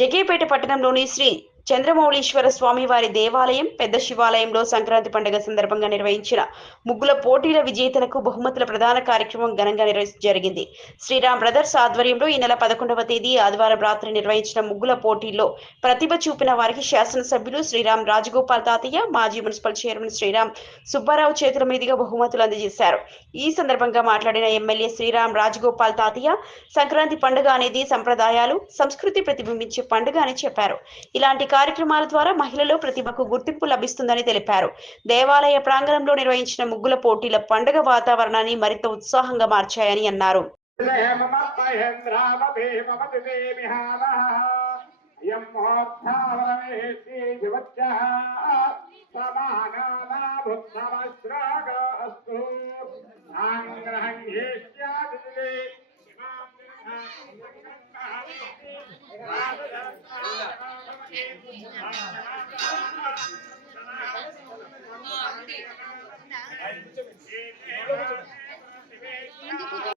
జగేపేట పట్టణంలోని శ్రీ చంద్రమౌళీశ్వర స్వామి వారి దేవాలయం పెద్ద శివాలయంలో సంక్రాంతి పండుగ సందర్భంగా నిర్వహించిన ముగ్గుల పోటీల విజేతలకు బహుమతుల ప్రధాన కార్యక్రమం ఘనంగా జరిగింది. శ్రీరామ్ బ్రదర్స్ ఆధ్వర్యంలో ఈ నెల పదకొండవ తేదీ ఆదివారం రాత్రి నిర్వహించిన ముగ్గుల పోటీల్లో ప్రతిభ చూపిన వారికి శాసనసభ్యులు శ్రీరామ్ రాజగోపాల్ తాతయ్య మాజీ మున్సిపల్ చైర్మన్ శ్రీరామ్ సుబ్బారావు చేతుల మీదుగా బహుమతులు అందజేశారు. ఈ సందర్భంగా మాట్లాడిన ఎమ్మెల్యే శ్రీరామ్ రాజగోపాల్ తాతయ్య సంక్రాంతి పండుగ అనేది సంప్రదాయాలు సంస్కృతి ప్రతిబింబించే పండుగ అని చెప్పారు. ఇలాంటి కార్యక్రమాల ద్వారా మహిళలు ప్రతిభకు గుర్తింపు లభిస్తుందని తెలిపారు. దేవాలయ ప్రాంగణంలో నిర్వహించిన ముగ్గుల పోటీల పండుగ వాతావరణాన్ని మరింత ఉత్సాహంగా మార్చాయని అన్నారు. Thank you.